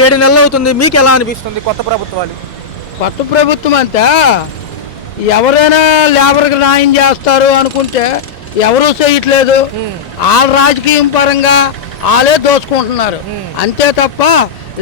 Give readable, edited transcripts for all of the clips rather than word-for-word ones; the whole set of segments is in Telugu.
7 నెలలు అవుతుంది. మీకు ఎలా అనిపిస్తుంది కొత్త ప్రభుత్వాలు? కొత్త ప్రభుత్వం అంతా ఎవరైనా లేబర్కి న్యాయం చేస్తారు అనుకుంటే ఎవరూ చేయట్లేదు. వాళ్ళ రాజకీయం పరంగా వాళ్ళే దోచుకుంటున్నారు అంతే తప్ప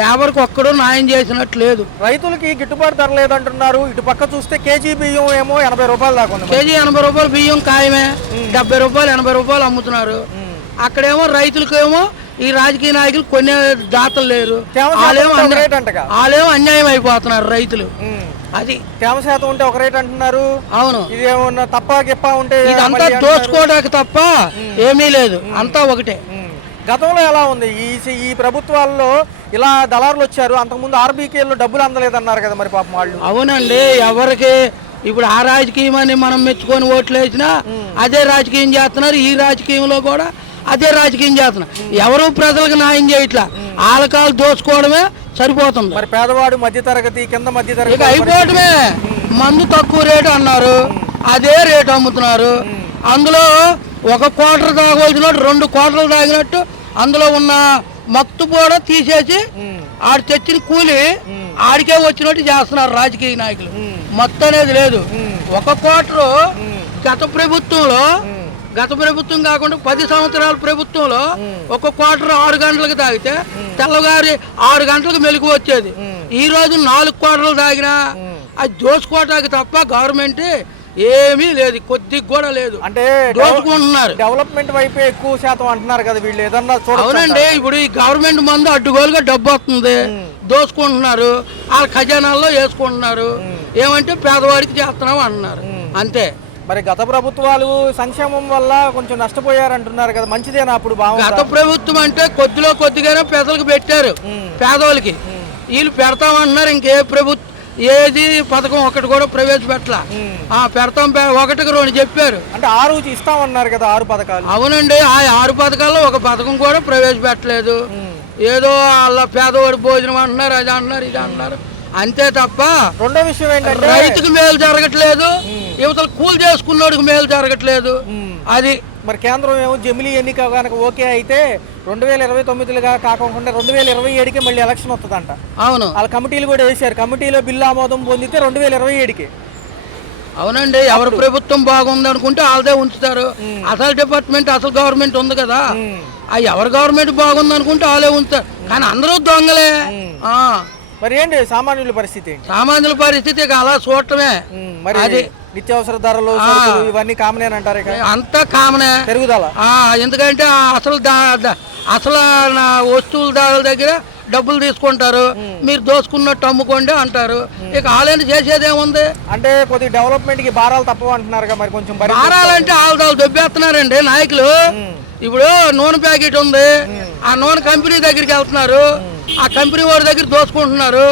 లేబర్కి ఒక్కడూ న్యాయం చేసినట్టు లేదు. రైతులకి గిట్టుబాటు ధర లేదంటున్నారు. ఇటు పక్క చూస్తే కేజీ బియ్యం ఏమో 80 రూపాయలు దాకా ఉంది. కేజీ 80 రూపాయలు బియ్యం ఖాయమే, 70 రూపాయలు 80 రూపాయలు అమ్ముతున్నారు. అక్కడేమో రైతులకేమో ఈ రాజకీయ నాయకులు కొన్ని దాతలు లేరు, వాళ్ళేమో అన్యాయం అయిపోతున్నారు రైతులు. అది తేమ శాతం ఉంటే ఒక రేట్ అంటున్నారు. అవును, ఇది ఏమన్నా తప్ప గిప్ప ఉంటే ఇదంతా దోచుకోవడానికి తప్ప ఏమీ లేదు, అంతా ఒకటే. గతంలో ఎలా ఉంది? ఈ ప్రభుత్వాల్లో ఇలా దళారులు వచ్చారు, అంతకుముందు ఆర్బీకేలో డబ్బులు అందలేదన్నారు కదా మరి పాపం వాళ్ళు. అవునండి, ఎవరికి ఇప్పుడు ఆ రాజకీయం అని మనం మెచ్చుకొని ఓట్లు వేసినా అదే రాజకీయం చేస్తున్నారు, ఈ రాజకీయంలో కూడా అదే రాజకీయం చేస్తున్నారు. ఎవరు ప్రజలకు న్యాయం చేయట్లా, ఆలకాలు దోచుకోవడమే సరిపోతుంది. మరి పేదవాడు మధ్యతరగతి కింద మధ్యతరగతి అయిపోవడమే. మందు తక్కువ రేటు అన్నారు, అదే రేటు అమ్ముతున్నారు. అందులో ఒక క్వార్టర్ తాగవలసినట్టు 2 క్వార్టర్లు తాగినట్టు అందులో ఉన్న మత్తు కూడా తీసేసి ఆడు తెచ్చిన కూలి ఆడికే వచ్చినట్టు చేస్తున్నారు రాజకీయ నాయకులు. మత్తు అనేది లేదు. ఒక క్వార్టరు గత ప్రభుత్వం కాకుండా 10 సంవత్సరాల ప్రభుత్వంలో ఒక క్వార్టర్ 6 గంటలకు తాగితే తెల్లగారి 6 గంటలకు మెలకు వచ్చేది. ఈ రోజు 4 క్వార్టర్లు తాగినా అది దోచుకోవటానికి తప్ప గవర్నమెంట్ ఏమీ లేదు, కొద్దిగా కూడా లేదు. అంటే దోచుకుంటున్నారు. డెవలప్మెంట్ వైపే ఎక్కువ శాతం అంటున్నారు కదా వీళ్ళు, ఏదన్నా అవునండి. ఇప్పుడు ఈ గవర్నమెంట్ మందు అడ్డుగోలుగా డబ్బు వస్తుంది, దోచుకుంటున్నారు, వాళ్ళ ఖజానాల్లో వేసుకుంటున్నారు. ఏమంటే పేదవాడికి చేస్తున్నాం అంటున్నారు అంతే. మరి గత ప్రభుత్వాలు సంక్షేమం వల్ల కొంచెం నష్టపోయారంటున్నారు కదా, మంచిదేనా అప్పుడు? గత ప్రభుత్వం అంటే కొద్దిగానే ప్రజలకు పెట్టారు, పేదవాళ్ళకి. వీళ్ళు పెడతామంటున్నారు, ఇంకే ప్రభుత్వం ఏది పథకం ఒకటి కూడా ప్రవేశపెట్టలా. పెడతాం, 1-2 చెప్పారు. అంటే 6 ఇస్తామన్నారు కదా, 6 పథకాలు. అవునండి, ఆ 6 పథకాల్లో ఒక పథకం కూడా ప్రవేశపెట్టలేదు. ఏదో వాళ్ళ పేదవాడి భోజనం అంటున్నారు, అది అంటున్నారు, ఇది అంటున్నారు అంతే తప్ప రెండో విషయం ఏంటంటే రైతుకు మేలు జరగట్లేదు, యువతలు కూలి చేసుకున్నోడికి మేలు జరగట్లేదు. అది మరి కేంద్రం ఏమో జమిలీ ఎన్నిక కనుక ఓకే అయితే 2029గా కాకుండా 2027కి మళ్ళీ ఎలక్షన్ వస్తుందంట. అవును, వాళ్ళ కమిటీలు కూడా వేశారు. కమిటీలో బిల్లు ఆమోదం పొందితే 2027కి. అవునండి, ఎవరు ప్రభుత్వం బాగుంది అనుకుంటే వాళ్ళదే ఉంచుతారు. అసలు డిపార్ట్మెంట్, అసలు గవర్నమెంట్ ఉంది కదా, ఎవరు గవర్నమెంట్ బాగుంది అనుకుంటే వాళ్ళే ఉంచుతారు. కానీ అందరూ దొంగలే. మరి ఏంటి సామాన్యుల పరిస్థితి? సామాన్యుల పరిస్థితి అలా చూడటమే. మరి అది నిత్యావసర ధరలు ఇవన్నీ కామనే అంటారు, అంతా కామనే పెరుగుదల. ఎందుకంటే అసలు వస్తువుల ధరల దగ్గర డబ్బులు తీసుకుంటారు, మీరు దోసుకున్నట్టు అమ్ముకోండి అంటారు. ఇక ఆలయం చేసేది ఏముంది? అంటే కొద్దిగా డెవలప్మెంట్ కి భారాలు తప్పవు అంటున్నారు మరి. కొంచెం భారాలంటే వాళ్ళు దొబ్బేస్తున్నారండి నాయకులు. ఇప్పుడు నూనె ప్యాకెట్ ఉంది, ఆ నూనె కంపెనీ దగ్గరికి వెళ్తున్నారు, ఆ కంపెనీ వాడి దగ్గర దోసుకుంటున్నారు.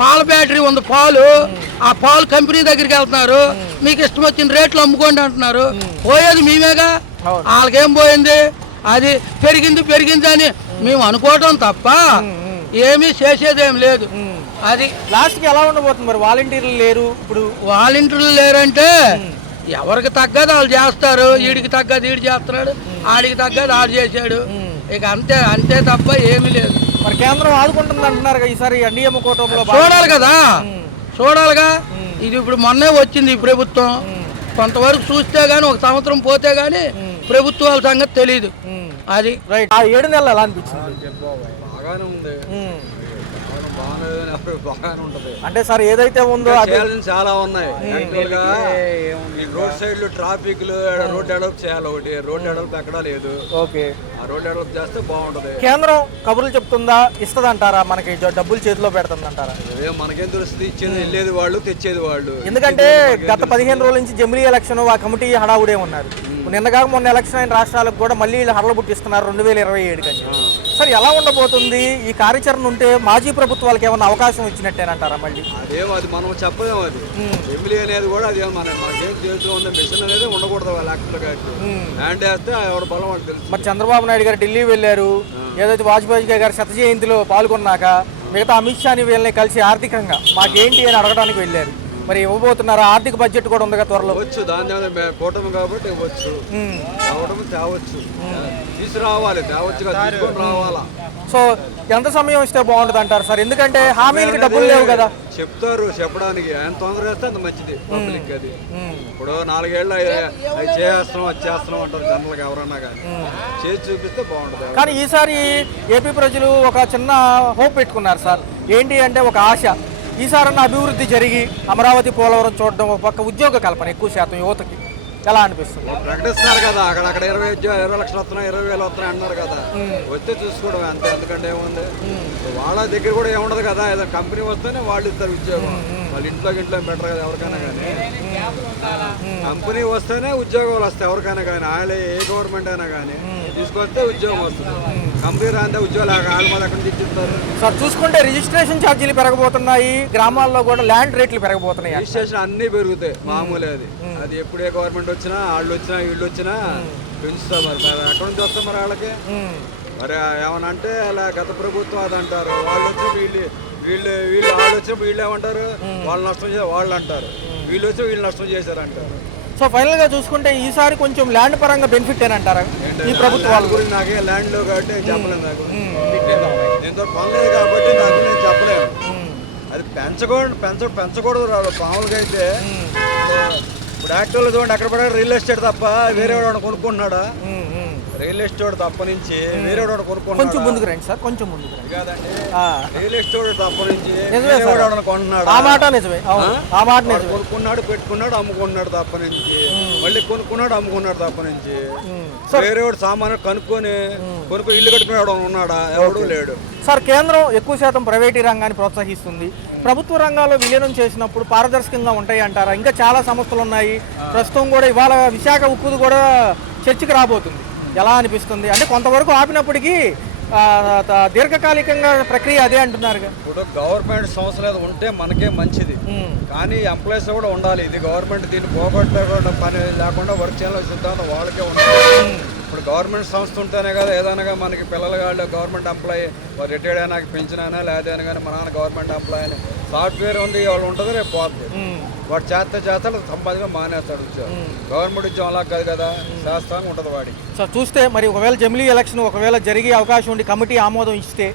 పాల బ్యాటరీ ఉంది, ఆ పాలు కంపెనీ దగ్గరికి వెళ్తున్నారు, మీకు ఇష్టం వచ్చిన రేట్లు అమ్ముకోండి అంటున్నారు. పోయేది మేమేగా, వాళ్ళకేం పోయింది? అది పెరిగింది అని మేము అనుకోవటం తప్ప ఏమీ చేసేదేం లేదు. అది లాస్ట్కి ఎలా ఉండబోతుంది మరి? వాలంటీర్లు లేరు. ఇప్పుడు వాలంటీర్లు లేరంటే ఎవరికి తగ్గదు వాళ్ళు చేస్తారు. వీడికి తగ్గదు వీడు చేస్తున్నాడు, ఆడికి తగ్గదు ఆడు చేశాడు. ఇక అంతే తప్ప ఏమీ లేదు. మరి కేంద్రం ఆదుకుంటుంది అంటున్నారు ఈసారి ఎన్డీఏ కూటమిలో. చూడాలిగా. ఇది ఇప్పుడు మొన్నే వచ్చింది ఈ ప్రభుత్వం. కొంతవరకు చూస్తే గానీ, 1 సంవత్సరం పోతే గానీ ప్రభుత్వాల సంగతి తెలియదు. అది రైట్. ఆ 7 నెలలు ఎలా అనిపించింది? బాగానే ఉంది. అంటే సార్ ఏదైతే ఉందో చాలా ఉన్నాయి. Road side traffic road develop చేయాలి. ఒకటి రోడ్ డెవలప్ ఎక్కడా లేదు. ఓకే, ఆ రోడ్ డెవలప్ చేస్తే బాగుంటది. కేంద్రం కబుర్లు చెప్తుందా, ఇస్తదంటారా? మనకి డబ్బులు చేతిలో పెడుతుందంటారా? మనకేం తెలుస్తుంది? ఇచ్చేది వెళ్ళేది వాళ్ళు, తెచ్చేది వాళ్ళు. ఎందుకంటే గత 15 రోజుల నుంచి జమిలీ ఎలక్షన్ ఆ కమిటీ హడావుడే ఉన్నారు. నిన్నగాక మొన్న ఎలక్షన్ అయిన రాష్ట్రాలకు కూడా మళ్ళీ వీళ్ళు హడలు పుట్టిస్తున్నారు 2027 కని. సార్ ఎలా ఉండబోతుంది ఈ కార్యాచరణ? ఉంటే మాజీ ప్రభుత్వాలకు ఏమన్నా అవకాశం ఇచ్చినట్టేనంటారా మళ్ళీ? అదేమో అది మనం చెప్పలేము. అది జమిలీ అనేది కూడా అది మనకేం చేస్తూ ఉంది. మిషన్ అనేది ఉండకూడదు. హ్యాండ్ వేస్తే ఎవరు బలం వాళ్ళు తెలుసు. మరి చంద్రబాబు నాయుడు గారు ఢిల్లీ వెళ్ళారు, ఏదైతే వాజ్పేయి గారి 100వ జయంతిలో పాల్గొన్నాక మిగతా అమిత్ షాని వీళ్ళని కలిసి ఆర్థికంగా మాకేంటి అని అడగడానికి వెళ్ళారు. మరి ఇవ్వబోతున్నారు. ఆర్థిక బడ్జెట్ కూడా ఉంది కదా త్వరలో. వచ్చు దాని కూటమి కాబట్టి ఇవ్వచ్చు, రావడం తేవచ్చు, తీసుకురావాలి, తేవచ్చు కదా, తీసుకొని రావాలా. సో ఎంత సమయం ఇస్తే బాగుంటుంది అంటారు సార్? ఎందుకంటే హామీలకి డబ్బులు లేవు కదా. చెప్తారు, చెప్పడానికి ఎంత తొందరగా వేస్తే అంత మంచిది పబ్లిక్. అది ఇప్పుడు 4 ఏళ్ళు అవి చేస్తున్నాం అది చేస్తున్నాం అంటారు జనరల్గా ఎవరన్నా కానీ. చేసి చూపిస్తే బాగుంటుంది. కానీ ఈసారి ఏపీ ప్రజలు ఒక చిన్న హోప్ పెట్టుకున్నారు సార్. ఏంటి అంటే ఒక ఆశ, ఈసారన్న అభివృద్ధి జరిగి అమరావతి పోలవరం చూడడం, ఒక పక్క ఉద్యోగ కల్పన ఎక్కువ శాతం యువతకి ఎలా అనిపిస్తుంది? ప్రకటిస్తున్నారు కదా, అక్కడ 20 లక్షలు వస్తున్నాయి, 20,000 వస్తున్నాయి అన్నారు కదా. వస్తే చూసుకోవడం అంతే, ఎందుకంటే ఏముంది వాళ్ళ దగ్గర కూడా ఏముండదు కదా. ఏదో కంపెనీ వస్తేనే వాళ్ళు ఇస్తారు ఉద్యోగం. వాళ్ళు ఇంట్లో బెటర్ కదా ఎవరికైనా కానీ. కంపెనీ వస్తేనే ఉద్యోగాలు వస్తాయి ఎవరికైనా కానీ. ఆయన ఏ గవర్నమెంట్ అయినా కానీ తీసుకొస్తే ఉద్యోగం వస్తుంది. కంపెనీ రాందే ఉద్యోగాలు వాళ్ళ మీద ఎక్కడ తెచ్చిస్తారు సార్. చూసుకుంటే రిజిస్ట్రేషన్ ఛార్జీలు పెరగబోతున్నాయి, గ్రామాల్లో కూడా ల్యాండ్ రేట్లు పెరగబోతున్నాయి. రిజిస్ట్రేషన్ అన్ని పెరుగుతాయి మామూలే. అది ఎప్పుడు ఏ గవర్నమెంట్ వచ్చినా వాళ్ళు వచ్చినా వీళ్ళు వచ్చినా పెంచుతారు. మరి ఎక్కడ నుంచి వస్తాం మరి వాళ్ళకి? మరి ఏమన్నా అంటే అలా గత ప్రభుత్వం అది అంటారు, వాళ్ళు వచ్చి వాళ్ళు వచ్చినప్పుడు వీళ్ళు ఏమంటారు, వాళ్ళు నష్టం చేశారు వాళ్ళు అంటారు, వీళ్ళు వచ్చి వీళ్ళు నష్టం చేశారు అంటారు. సో ఫైనల్ గా చూసుకుంటే ఈసారి కొంచెం ల్యాండ్ పరంగా బెనిఫిట్ అంటారా ఈ ప్రభుత్వాల గురించి? నాకే ల్యాండ్ లో కాబట్టి చెప్పలేదు. నాకు దీంతో పనులేదు కాబట్టి నాకు నేను చెప్పలేను. అది పెంచకూడదు మామూలుగా అయితే. ఇప్పుడు యాక్చువల్గా చూడండి, అక్కడ పడే రియల్ ఎస్టేట్ తప్ప వేరే వాడు కొనుక్కుంటున్నాడా? రియల్ ఎస్టేట్ తప్ప నుంచి వేరే వాడు కొనుక్కుంటున్నాడు. కొంచెం ముందుకు రండి సార్, కొంచెం ముందుకు రండి. కాదండి, రియల్ ఎస్టేట్ తప్ప నుంచి నిజమే వేరే వాడు కొంటున్నాడు. ఆ మాట నిజమే, ఆ మాట నిజమే. కొనుక్కున్నాడు, పెట్టుకున్నాడు, అమ్ముకున్నాడు తప్ప నుంచి, మళ్ళీ కొనుక్కున్నాడు, అమ్ముకున్నాడు తప్ప నుంచి వేరే వాడు సామాన్లు కొనుక్కొని ఇల్లు కట్టుకున్నాడు ఉన్నాడా? ఎవడు లేడు సార్. కేంద్రం ఎక్కువ శాతం ప్రైవేటీ రంగాన్ని ప్రోత్సహిస్తుంది. ప్రభుత్వ రంగాల్లో విలీనం చేసినప్పుడు పారదర్శకంగా ఉంటాయి అంటారా? ఇంకా చాలా సంస్థలు ఉన్నాయి. ప్రస్తుతం కూడా ఇవాళ విశాఖ ఉక్కుది కూడా చర్చకి రాబోతుంది. ఎలా అనిపిస్తుంది అంటే కొంతవరకు ఆపినప్పటికీ దీర్ఘకాలికంగా ప్రక్రియ అదే అంటున్నారు. ఇప్పుడు గవర్నమెంట్ సంస్థలు ఉంటే మనకే మంచిది, కానీ ఎంప్లాయీస్ కూడా ఉండాలి. ఇది గవర్నమెంట్ దీన్ని పోగొట్టడం పని లేకుండా వర్క్ చేయాలని సిద్ధాంతం వాళ్ళకే ఉండాలి. ఇప్పుడు గవర్నమెంట్ సంస్థ ఉంటేనే కదా ఏదైనా మనకి పిల్లలు వాళ్ళు గవర్నమెంట్ ఎంప్లాయీ రిటైర్డ్ అయినా పెన్షన్ అయినా లేదా కానీ మా నాన్న గవర్నమెంట్ ఎంప్లాయీ అని సాఫ్ట్వేర్ ఉంది, వాళ్ళు ఉంటుంది, రేపు పోతుంది. వాడు చేస్తాడు, సంపాదన మానేస్తాడు ఉద్యోగం. గవర్నమెంట్ ఉద్యోగం అలా కాదు కదా, శాస్త్రంగా ఉంటుంది వాడికి. సో చూస్తే మరి ఒకవేళ జమిలీ ఎలక్షన్ ఒకవేళ జరిగే అవకాశం ఉండి కమిటీ ఆమోదం ఇస్తే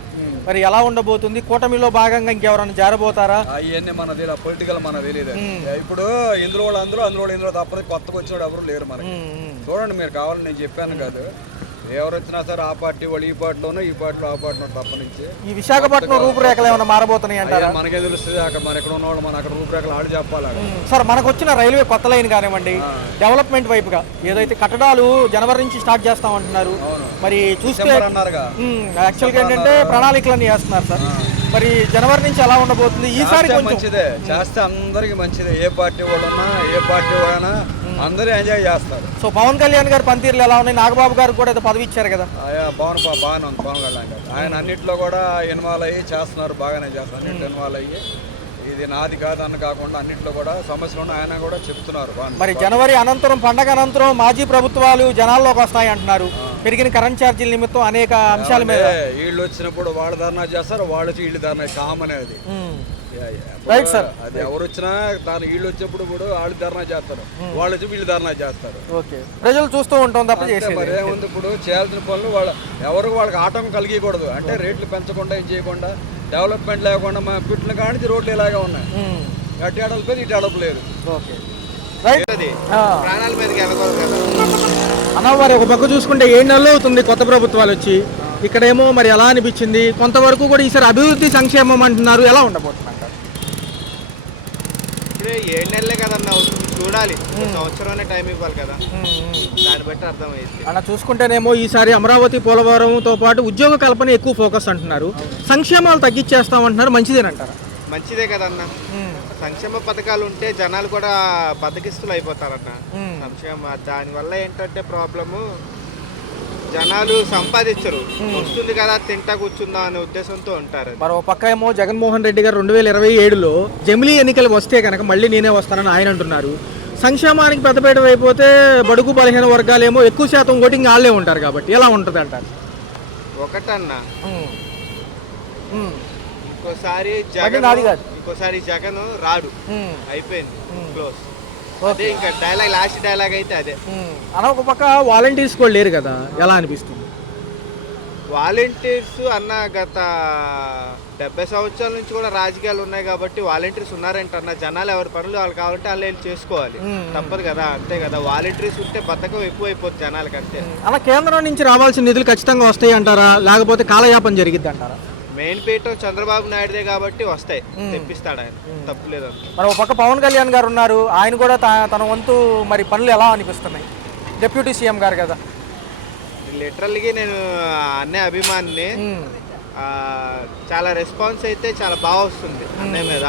మరి ఎలా ఉండబోతుంది? కూటమిలో భాగంగా ఇంకెవరైనా జారబోతారా? అవన్నీ మన తెలియదు, పొలిటికల్ మనకు తెలియదు. ఇప్పుడు ఇందులో వాళ్ళు అందులో తప్పదు, కొత్తగా వచ్చిన ఎవరు లేరు మనకి. చూడండి మీరు కావాలని నేను చెప్పాను కాదు, ఎవరు వచ్చినా సరే ఆ పార్టీ వాళ్ళు ఈ పార్టీలోనూ ఈ పార్టీలో ఆ పార్టీలో తప్ప నుంచి. ఈ విశాఖపట్నం రూపురేఖలు ఏమైనా మారబోతున్నాయి అంటారా? మనకే తెలుస్తుంది, అక్కడ మన ఎక్కడ ఉన్న వాళ్ళు మన అక్కడ రూపురేఖలు ఆడు చెప్పాలి. సార్ మనకు వచ్చిన రైల్వే కొత్త లైన్ కానివ్వండి, డెవలప్మెంట్ వైపుగా ఏదైతే కట్టడాలు జనవరి నుంచి స్టార్ట్ చేస్తామంటున్నారు. మరి చూస్తే యాక్చువల్గా ఏంటంటే ప్రణాళికలన్నీ చేస్తున్నారు సార్. మరి జనవరి నుంచి ఎలా ఉండబోతుంది ఈసారి? మంచిదే చేస్తే అందరికి మంచిదే. ఏ పార్టీ వాళ్ళన్నా ఏ పార్టీ వాళ్ళైనా అందరూ ఎంజాయ్ చేస్తారు. సో పవన్ కళ్యాణ్ గారి పనితీరులు ఎలా ఉన్నాయి? నాగబాబు గారు కూడా ఏదో పదవి ఇచ్చారు కదా. బాగానే ఉంది పవన్ కళ్యాణ్ గారు. ఆయన అన్నింటిలో కూడా ఇన్వాల్వ్ అయ్యి చేస్తున్నారు, బాగానే చేస్తారు. అన్నింటిలో ఇన్వాల్వ్ అయ్యి ఇది నాది కాదు అన్న కాకుండా అన్నింటిలో కూడా సమస్యలు ఉన్నాయి, ఆయన కూడా చెప్తున్నారు. మరి జనవరి అనంతరం, పండగ అనంతరం మాజీ ప్రభుత్వాలు జనాల్లోకి వస్తాయి అంటున్నారు. పెరిగిన కరెంట్ ఛార్జీల నిమిత్తం అనేక అంశాల మీద వీళ్ళు వచ్చినప్పుడు వాళ్ళు ధర్నా చేస్తారు, వాళ్ళు వచ్చి వీళ్ళు ధర్నా కామన్. అది రైట్ సార్. అది ఎవరు వచ్చినా దాని వీళ్ళు వచ్చినప్పుడు కూడా వాళ్ళు ధర్నా చేస్తారు, వాళ్ళు వచ్చి వీళ్ళు ధర్నా చేస్తారు. ఓకే, ప్రజలు చూస్తూ ఉంటాం తప్ప చేసేది మరి ఏముంది? ఇప్పుడు చేయాల్సిన పనులు వాళ్ళకి ఆటంకం కలిగకూడదు. అంటే రేట్లు పెంచకుండా ఏం చేయకుండా, డెవలప్మెంట్ లేకుండా మా పిట్ల కానించి రోడ్లు ఇలాగే ఉన్నాయి. అటు అడపలేదు ఇటు అడపలేదు. Okay right. ప్రాణాల మీదకి అన్న మరి ఒక పక్క చూసుకుంటే 7 నెలలు అవుతుంది కొత్త ప్రభుత్వాలు వచ్చి. ఇక్కడేమో మరి ఎలా అనిపించింది? కొంతవరకు కూడా ఈసారి అభివృద్ధి సంక్షేమం అంటున్నారు, ఎలా ఉండబోతుంది? 7 నెలలే కదన్నా, చూడాలి, సంవత్సరం టైం ఇవ్వాలి కదా, దాన్ని బట్టి అర్థమైంది. అలా చూసుకుంటేనేమో ఈసారి అమరావతి పోలవరంతో పాటు ఉద్యోగ కల్పన ఎక్కువ ఫోకస్ అంటున్నారు, సంక్షేమాలు తగ్గించేస్తామంటున్నారు. మంచిదేనంటారా? మంచిదే కదన్నా, సంక్షేమ పథకాలు ఉంటే జనాలు కూడా బతికిస్తులు అయిపోతారన్న. సంక్షేమ దానివల్ల ఏంటంటే ప్రాబ్లము, జనాలు సంపాదించరు, వస్తుంది కదా తింటా కూర్చుందా అనే ఉద్దేశంతో ఉంటారు. మరో పక్క ఏమో జగన్మోహన్ రెడ్డి గారు 2027లో జమిలీ ఎన్నికలు వస్తే కనుక మళ్ళీ నేనే వస్తానని ఆయన అంటున్నారు. సంక్షేమానికి పెద్దపేట అయిపోతే బడుగు బలహీన వర్గాలేమో ఎక్కువ శాతం ఓటింగ్ వాళ్ళే ఉంటారు కాబట్టి ఎలా ఉంటుంది అంటారు? ఒకటన్నా ఇంకోసారి బండి నాది కాదు. ఇంకోసారి జగన్ రాడు, ఉమ్, అయిపోయింది, క్లోజ్. ఓకే. అదే ఇంకా డైలాగ్, లాస్ట్ డైలాగ్ అయితే అదే. అన్న ఒక పక్క వాలంటీర్స్ కూడా లేరు కదా, ఎలా అనిపిస్తుంది? వాలంటీర్స్ అన్న గత 70 సంవత్సరాల నుంచి కూడా రాజకీయాలు ఉన్నాయి కాబట్టి వాలంటీర్స్ ఉన్నారంటన్న. జనాలు ఎవరి పనులు వాళ్ళు కావాలంటే వాళ్ళు వెళ్ళి చేసుకోవాలి, తప్పదు కదా, అంతే కదా. వాలంటీర్స్ ఉంటే బద్ధకం ఎక్కువైపోతుంది జనాలకి, అంతే. అలా కేంద్రం నుంచి రావాల్సిన నిధులు ఖచ్చితంగా వస్తాయి అంటారా, లేకపోతే కాలయాపన జరిగిద్ది అంటారా? మెయిన్ పీఠం చంద్రబాబు నాయుడుదే కాబట్టి వస్తాయి, తెప్పిస్తాడు ఆయన, తప్పులేదు. మరి ఒక పక్క పవన్ కళ్యాణ్ గారు ఉన్నారు, ఆయన కూడా తన వంతు మరి పనులు ఎలా అనిపిస్తున్నాయి? డిప్యూటీ సీఎం గారు కదా. లిటరల్గా నేను అన్నయ్య అభిమానిని. చాలా రెస్పాన్స్ అయితే చాలా బాగా వస్తుంది అన్నయ్య మీద,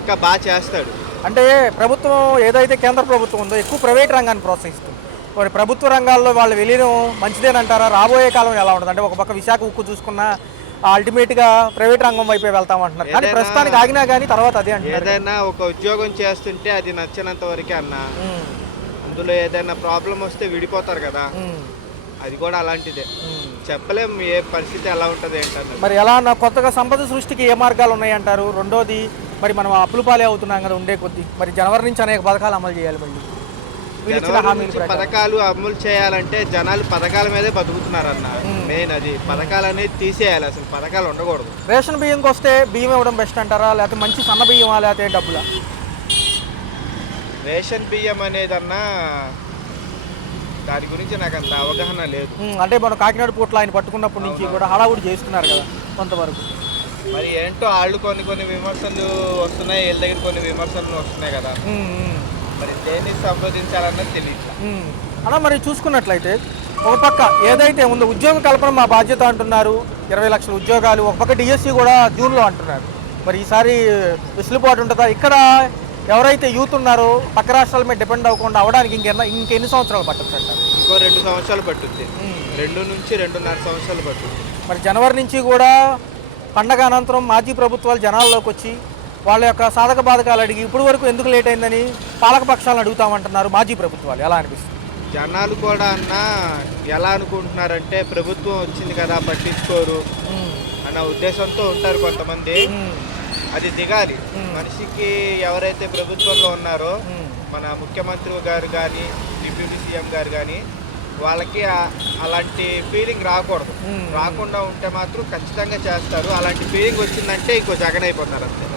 ఇంకా బాగా చేస్తాడు. అంటే ప్రభుత్వం ఏదైతే కేంద్ర ప్రభుత్వం ఉందో ఎక్కువ ప్రైవేట్ రంగాన్ని ప్రోత్సహిస్తుంది. మరి ప్రభుత్వ రంగాల్లో వాళ్ళు వెళ్ళడం మంచిదేనంటారా? రాబోయే కాలం ఎలా ఉంటుంది? అంటే ఒక పక్క విశాఖ ఉక్కు చూసుకున్నా అల్టిమేట్గా ప్రైవేట్ రంగం వైపే వెళ్తామంటున్నారు, కానీ ప్రస్తుతానికి ఆగినా కానీ తర్వాత అదే అంటున్నారు. ఏదైనా ఒక ఉద్యోగం చేస్తుంటే అది నచ్చినంత వరకే అన్న. అందులో ఏదైనా ప్రాబ్లం వస్తే విడిపోతారు కదా, అది కూడా అలాంటిదే. చెప్పలేం ఏ పరిస్థితి ఎలా ఉంటుంది ఏంటన్నది. మరి ఎలా అన్న కొత్తగా సంపద సృష్టికి ఏ మార్గాలు ఉన్నాయంటారు? రెండోది మరి మనం అప్పులు పాలే అవుతున్నాం కదా ఉండే కొద్దీ, మరి జనవరి నుంచి అనేక పథకాలు అమలు చేయాలి. మళ్ళీ పథకాలు అమలు చేయాలంటే జనాలు పథకాల మీదే బతుకుతున్నారన్న. మెయిన్ అది, పథకాలు అనేది తీసేయాలి, అసలు పథకాలు ఉండకూడదు. రేషన్ బియ్యంకి వస్తే బియ్యం ఇవ్వడం బెస్ట్ అంటారా, లేకపోతే మంచి సన్న బియ్యమా, లేకపోతే డబ్బులా? రేషన్ బియ్యం అనేదన్నా దాని గురించి నాకు అంత అవగాహన లేదు. అంటే మనం కాకినాడ పూట్ల ఆయన పట్టుకున్నప్పటి నుంచి కూడా హడావుడి చేస్తున్నారు కదా కొంతవరకు. మరి ఏంటో వాళ్ళు కొన్ని విమర్శలు వస్తున్నాయి, వీళ్ళ దగ్గర కొన్ని విమర్శలు వస్తున్నాయి కదా, మరి దేన్ని సంబోధించాలన్నది తెలియట్లా. అలా మరి చూసుకున్నట్లయితే ఒక పక్క ఏదైతే ఉందో ఉద్యోగ కల్పన మా బాధ్యత అంటున్నారు, 20 లక్షల ఉద్యోగాలు. ఒక పక్క డిఎస్సి కూడా జూన్లో అంటున్నారు. మరి ఈసారి వెసులుబాటు ఉంటుందా? ఇక్కడ ఎవరైతే యూత్ ఉన్నారో పక్క రాష్ట్రాల మీద డిపెండ్ అవ్వకుండా అవడానికి ఇంకెన్ని సంవత్సరాలు పట్టచ్చు అంటారు? ఇంకో 2 సంవత్సరాలు పట్టుద్ది, 2 నుంచి 2.5 సంవత్సరాలు పట్టుద్ది. మరి జనవరి నుంచి కూడా పండగ అనంతరం మాజీ ప్రభుత్వాలు జనాల్లోకి వచ్చి వాళ్ళ యొక్క సాధక బాధకాలు అడిగి ఇప్పుడు వరకు ఎందుకు లేట్ అయిందని పాలకపక్షాలను అడుగుతామంటున్నారు మాజీ ప్రభుత్వాలు. ఎలా అనిపిస్తుంది? జనాలు కూడా అన్న ఎలా అనుకుంటున్నారంటే ప్రభుత్వం వచ్చింది కదా పట్టించుకోరు అన్న ఉద్దేశంతో ఉంటారు కొంతమంది. అది దిగాలి. మనిషికి ఎవరైతే ప్రభుత్వంలో ఉన్నారో మన ముఖ్యమంత్రి గారు కానీ డిప్యూటీ సీఎం గారు కానీ వాళ్ళకి అలాంటి ఫీలింగ్ రాకూడదు. రాకుండా ఉంటే మాత్రం ఖచ్చితంగా చేస్తారు. అలాంటి ఫీలింగ్ వచ్చిందంటే ఇంకో జగన్ అయిపోతున్నారు అంతే.